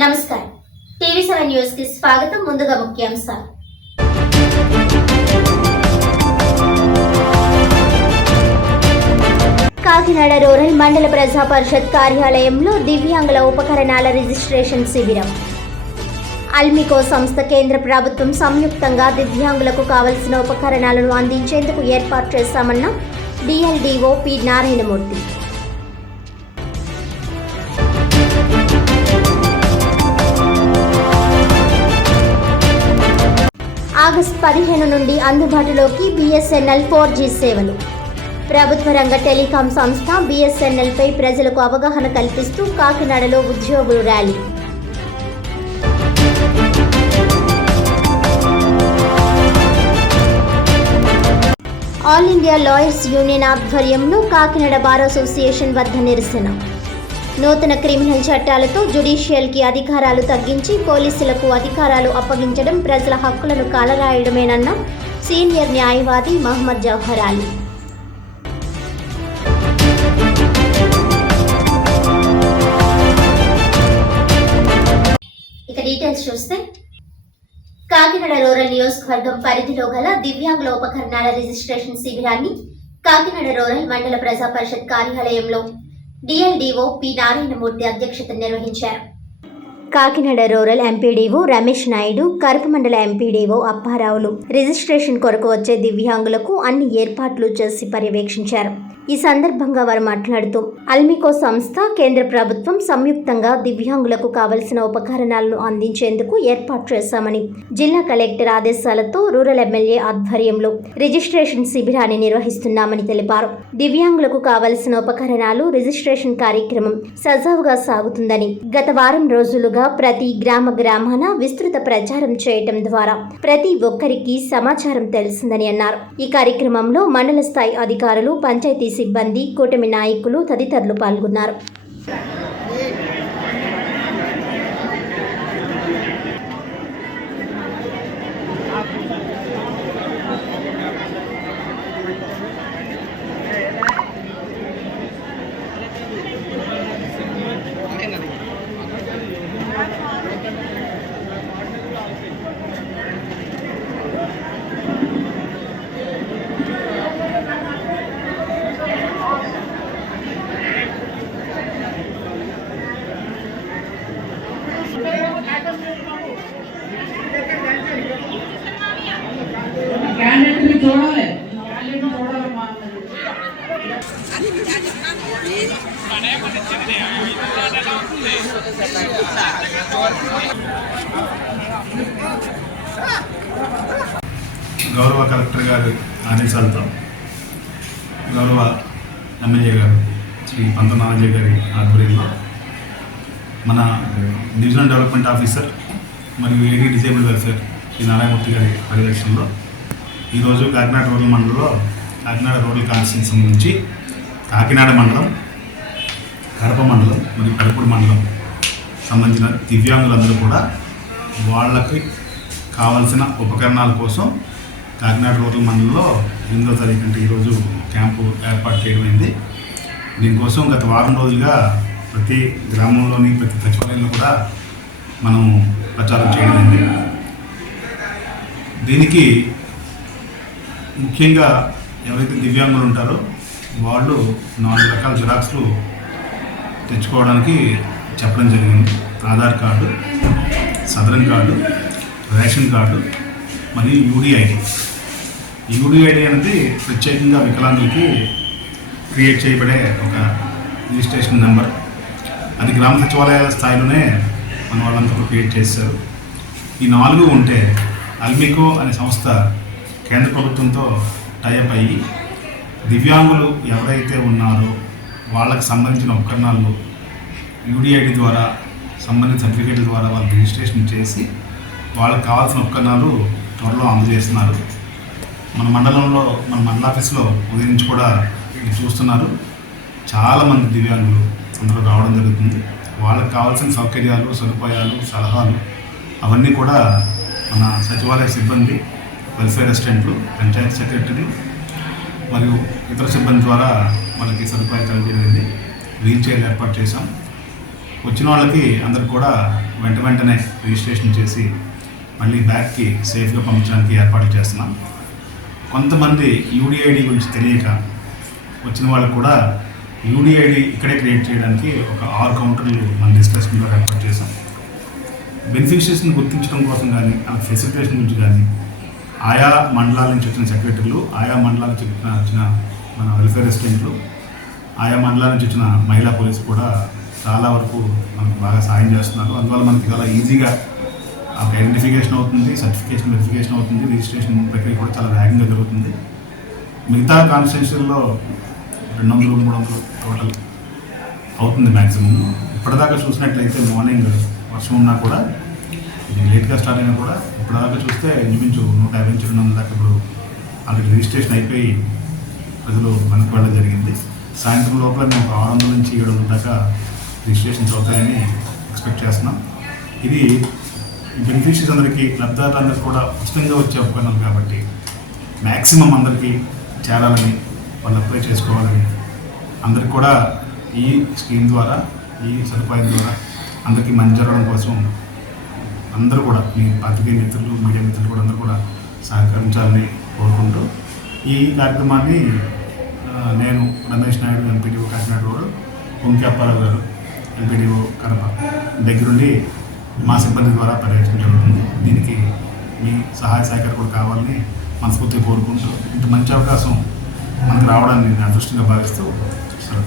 నమస్కారం. TV seven న్యూస్కి స్వాగతం ముందుగా ముఖ్యాంశాలు. కాకినాడ రూరల్ మండల ప్రజా పరిషత్ కార్యాలయంలో దివ్యాంగుల ఉపకరణాల రిజిస్ట్రేషన్ శిబిరం. అల్మికో సంస్థ కేంద్ర ప్రభుత్వం సంయుక్తంగా దివ్యాంగులకు కావలసిన ఉపకరణాలను అందించేందుకు ఏర్పాటు చేశామన్న డిఎల్డిఓ పి. నారాయణమూర్తి. ఆగస్టు పదిహేను నుండి అందుబాటులోకి బిఎస్ఎన్ఎల్ ఫోర్ జీ సేవలు. ప్రభుత్వ రంగ టెలికాం సంస్థ బీఎస్ఎన్ఎల్పై ప్రజలకు అవగాహన కల్పిస్తూ కాకినాడలో ఉద్యోగులు rally. All India lawyers union ఆధ్వర్యంలో కాకినాడ బార్ అసోసియేషన్ వద్ద నిరసన. నూతన క్రిమినల్ చట్టాలతో జుడిషియల్కి అధికారాలు తగ్గించి పోలీసులకు అధికారాలు అప్పగించడం ప్రజల హక్కులను కాలరాయడమేనన్న సీనియర్ న్యాయవాది మహమ్మద్ జవహర్ అలీ ఇక డీటెయిల్స్ చూస్తే కాకినాడ రూరల్ నియోజకవర్గం పరిధిలో గల దివ్యాంగుల ఉపకరణాల రిజిస్ట్రేషన్ శిబిరాన్ని కాకినాడ రూరల్ మండల ప్రజా పరిషత్ కార్యాలయంలో డిఎల్డిఓ పి నారాయణమూర్తి అధ్యక్షతన నిర్వహించారు. Kakinada rural MPDO Ramesh Naidu Karapa mandal MPDO అప్పారావులు. Registration కొరకు వచ్చే దివ్యాంగులకు అన్ని ఏర్పాట్లు చేసి పర్యవేక్షించారు. ఈ సందర్భంగా వారు మాట్లాడుతూ అల్మికో సంస్థ కేంద్ర ప్రభుత్వం సంయుక్తంగా దివ్యాంగులకు కావలసిన ఉపకరణాలను అందించేందుకు ఏర్పాటు చేశామని జిల్లా కలెక్టర్ ఆదేశాలతో రూరల్ ఎమ్మెల్యే ఆధ్వర్యంలో రిజిస్ట్రేషన్ శిబిరాన్ని నిర్వహిస్తున్నామని తెలిపారు. దివ్యాంగులకు కావలసిన ఉపకరణాలు రిజిస్ట్రేషన్ కార్యక్రమం సజావుగా సాగుతుందని గత వారం రోజులుగా ప్రతి గ్రామ గ్రామాన విస్తృత ప్రచారం చేయటం ద్వారా ప్రతి ఒక్కరికి సమాచారం తెలిసిందని అన్నారు. ఈ కార్యక్రమంలో మండల స్థాయి అధికారులు పంచాయతీ సిబ్బంది కూటమి నాయకులు తదితరులు పాల్గొన్నారు. క్యాండిడేట్ని గౌరవ కలెక్టర్ గారి ఆదేశాలతో గౌరవ ఎమ్మెల్యే గారు శ్రీ పంత గారి ఆధ్వర్యంలో మన డివిజనల్ డెవలప్మెంట్ ఆఫీసర్ మరియు AD disable welfare Shri Narayanamurthy గారి పరిరక్షణలో ఈరోజు కాకినాడ రూరల్ మండలంలో కాకినాడ రూరల్ కాన్స్టిట్యూన్సీ సంబంధించి కాకినాడ మండలం కడప మండలం మరియు కడపూడి మండలం సంబంధించిన దివ్యాంగులందరూ కూడా వాళ్ళకి కావలసిన ఉపకరణాల కోసం కాకినాడ రూరల్ మండలంలో ఎనిమిదో తారీఖు అంటే ఈరోజు క్యాంపు ఏర్పాటు చేయడమైంది దీనికోసం గత వారం రోజులుగా ప్రతి గ్రామంలోని ప్రతి సచివాలయంలో కూడా మనం ప్రచారం చేయడమైంది దీనికి ముఖ్యంగా ఎవరైతే దివ్యాంగులు ఉంటారో వాళ్ళు నాలుగు రకాల జిరాక్స్లు తెచ్చుకోవడానికి చెప్పడం జరిగింది. ఆధార్ కార్డు సదరన్ కార్డు రేషన్ కార్డు మరియు యూడిఐడి యూడిఐడి అనేది ప్రత్యేకంగా వికలాంగులకి క్రియేట్ చేయబడే ఒక రిజిస్ట్రేషన్ నెంబర్. అది గ్రామ సచివాలయాల స్థాయిలోనే మన వాళ్ళంతా క్రియేట్ చేశారు. ఈ నాలుగు ఉంటే అల్మికో అనే సంస్థ కేంద్ర ప్రభుత్వంతో టైఅప్ అయ్యి దివ్యాంగులు ఎవరైతే ఉన్నారో వాళ్ళకి సంబంధించిన ఉపకరణాలు యూడిఐడి ద్వారా సంబంధిత సర్టిఫికేట్ల ద్వారా వాళ్ళు రిజిస్ట్రేషన్ చేసి వాళ్ళకి కావాల్సిన ఉపకరణాలు త్వరలో అందజేస్తున్నారు మన మండలంలో మన మండల ఆఫీస్లో ఉదయం నుంచి కూడా మీరు చూస్తున్నారు. చాలామంది దివ్యాంగులు అందరూ రావడం జరుగుతుంది. వాళ్ళకి కావాల్సిన సౌకర్యాలు సదుపాయాలు సలహాలు అవన్నీ కూడా మన సచివాలయ సిబ్బంది వెల్ఫేర్ అసిస్టెంట్లు పంచాయతీ సెక్రటరీ మరియు ఇతర సిబ్బంది ద్వారా మనకి సదుపాయం కలిగింది వీల్ చైర్లు ఏర్పాటు చేశాం. వచ్చిన వాళ్ళకి అందరికి కూడా వెంట వెంటనే రిజిస్ట్రేషన్ చేసి మళ్ళీ బ్యాక్కి సేఫ్గా పంపించడానికి ఏర్పాట్లు చేస్తున్నాం. కొంతమంది యూడిఐడి గురించి తెలియక వచ్చిన వాళ్ళకు కూడా యూడిఐడి ఇక్కడే క్రియేట్ చేయడానికి ఒక ఆరు కౌంటర్లు మన డిస్కషన్లో ఏర్పాటు చేశాం. బెనిఫిషియర్స్ని గుర్తించడం కోసం కానీ ఆ ఫెసిలిటేషన్ గురించి కానీ ఆయా మండలాల నుంచి వచ్చిన సెక్రటరీలు ఆయా మండలాల నుంచి వచ్చిన మన వెల్ఫేర్ అసిస్టెంట్లు ఆయా మండలాల నుంచి వచ్చిన మహిళా పోలీసు కూడా చాలా వరకు మనకు బాగా సాయం చేస్తున్నారు. అందువల్ల మనకి చాలా ఈజీగా ఐడెంటిఫికేషన్ అవుతుంది సర్టిఫికేషన్ వెరిఫికేషన్ అవుతుంది రిజిస్ట్రేషన్ ప్రక్రియ కూడా చాలా వేగంగా జరుగుతుంది. మిగతా కాన్స్టిట్యూషన్లో రెండు వందలు మూడు వందలు టోటల్ అవుతుంది మ్యాక్సిమం ఇప్పటిదాకా చూసినట్లయితే మార్నింగ్ వర్షం ఉన్నా కూడా ఇది లేట్గా స్టార్ట్ అయినా కూడా ఇప్పటిదాకా చూస్తే ఇంచుమించు నూట యాభై నుంచి రెండు వందల దాకా ఇప్పుడు ఆల్రెడీ రిజిస్ట్రేషన్ అయిపోయి ప్రజలు మనకు వెళ్ళడం జరిగింది. సాయంత్రం లోపల మేము ఒక ఆరు వందల నుంచి ఏడు వందల దాకా రిజిస్ట్రేషన్స్ అవుతాయని ఎక్స్పెక్ట్ చేస్తున్నాం. ఇది బెనిఫిషరీస్ అందరికీ లబ్ధారులందరికీ కూడా ఉచితంగా వచ్చే ఉపకరణాలు కాబట్టి మ్యాక్సిమం అందరికీ చేరాలని వాళ్ళు అప్లై చేసుకోవాలని అందరికి కూడా ఈ స్కీమ్ ద్వారా ఈ సదుపాయం ద్వారా అందరికీ మంచి జరగడం కోసం అందరూ కూడా మీ పాత్రికేయ మిత్రులు మీడియా మిత్రులు కూడా అందరూ కూడా సహకరించాలని కోరుకుంటూ ఈ కార్యక్రమాన్ని నేను రమేష్ నాయుడు ఎంపీడీఓ కాకినాడ రోడ్ పొంకి గారు ఎంపీడీఓ కడప దగ్గరుండి మా సిబ్బంది ద్వారా పర్యవేక్షణ జరుగుతుంది. దీనికి మీ సహాయ సహకారం కూడా కావాలని మనస్ఫూర్తిగా కోరుకుంటూ ఇంత మంచి అవకాశం మనకు రావడాన్ని నేను అదృష్టంగా భావిస్తూ